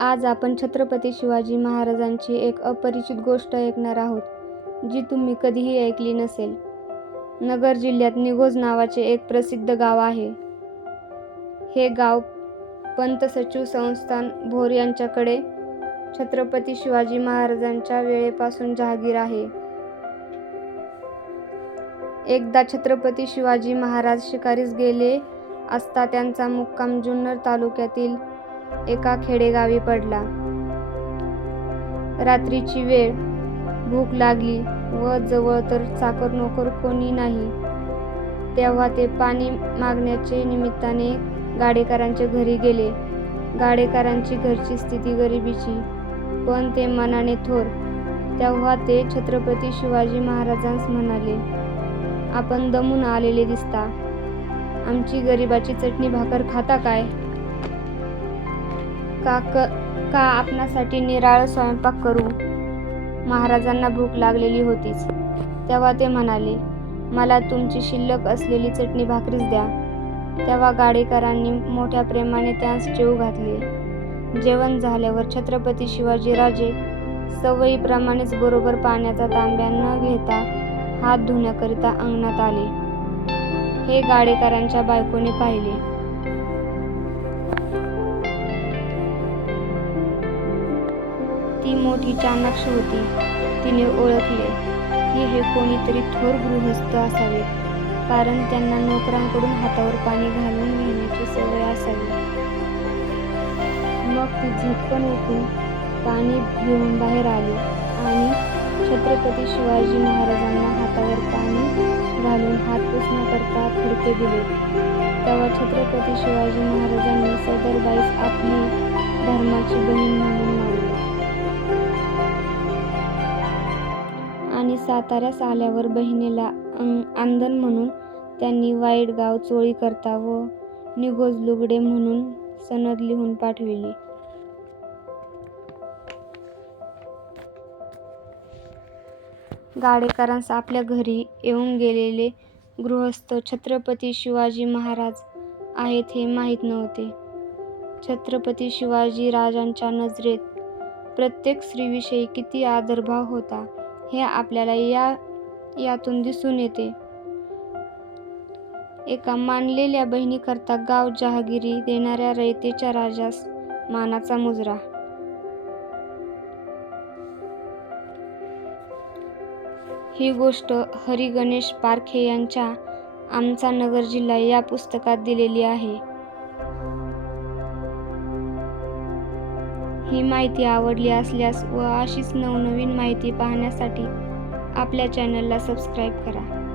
आज आपण छत्रपती शिवाजी महाराजांची एक अपरिचित गोष्ट ऐकणार आहोत जी तुम्ही कधीही ऐकली नसेल. नगर जिल्ह्यात निघोज नावाचे एक प्रसिद्ध गाव आहे. हे गाव पंत सचिव संस्थान भोर यांच्याकडे छत्रपती शिवाजी महाराजांच्या वेळेपासून जहागीर आहे. एकदा छत्रपती शिवाजी महाराज शिकारीस गेले असता त्यांचा मुक्काम जुन्नर तालुक्यातील एका खेडेगावी पडला. रात्रीची वेळ. भूक लागली व जवळ तर चाकर नोकर कोणी नाही. तेव्हा ते पाणी मागण्याचे निमित्ताने गाडेकरांच्या घरी गेले. गाडेकरांची घरची स्थिती गरिबीची पण ते मनाने थोर. तेव्हा ते छत्रपती शिवाजी महाराजांस म्हणाले आपण दमून आलेले दिसता. आमची गरिबाची चटणी भाकर खाता काय? का क का आपणासाठी निराळ स्वयंपाक करू? महाराजांना भूक लागलेली होतीच. तेव्हा ते म्हणाले मला तुमची शिल्लक असलेली चटणी भाकरीच द्या. तेव्हा गाडेकरांनी मोठ्या प्रेमाने त्यास जेव घातले. जेवण झाल्यावर छत्रपती शिवाजीराजे सवयीप्रमाणेच बरोबर पाण्याचा तांब्या न घेता हात धुण्याकरिता अंगणात आले. हे गाडेकरांच्या बायकोने पाहिले. मोठी चाणक्ष होती. तिने ओळखले की हे कोणीतरी थोर गृहस्थ असावे कारण त्यांना नोकरांकडून हातावर पाणी घालून घेण्याची सवय असावी. मग ती झटकन उठून पाणी घेऊन बाहेर आली आणि छत्रपती शिवाजी महाराजांना हातावर पाणी घालून हात पुसण्याकरता खडके दिले. तेव्हा छत्रपती शिवाजी महाराजांनी सदर बाईस आपली धर्माची बहीण म्हणून आणि साताऱ्यास आल्यावर बहिणीला अं- आंदण म्हणून त्यांनी वाईट गाव चोळी करता व निगोज लुगडे म्हणून सनद लिहून पाठविली. गाडेकरांस आपल्या घरी येऊन गेलेले गृहस्थ छत्रपती शिवाजी महाराज आहेत हे माहीत नव्हते. छत्रपती शिवाजी राजांच्या नजरेत प्रत्येक स्त्रीविषयी किती आदरभाव होता? हे आपल्याला या यातून दिसून येते. एका मानलेल्या बहिणीकरता गाव जहागिरी देणाऱ्या रयतेच्या राजास मानाचा मुजरा. ही गोष्ट हरी गणेश पारखे यांच्या आमचा नगर जिल्हा या पुस्तकात दिलेली आहे. ही माहिती आवडली असल्यास व अशीच नवनवीन माहिती पाहण्यासाठी आपल्या चॅनलला सबस्क्राईब करा.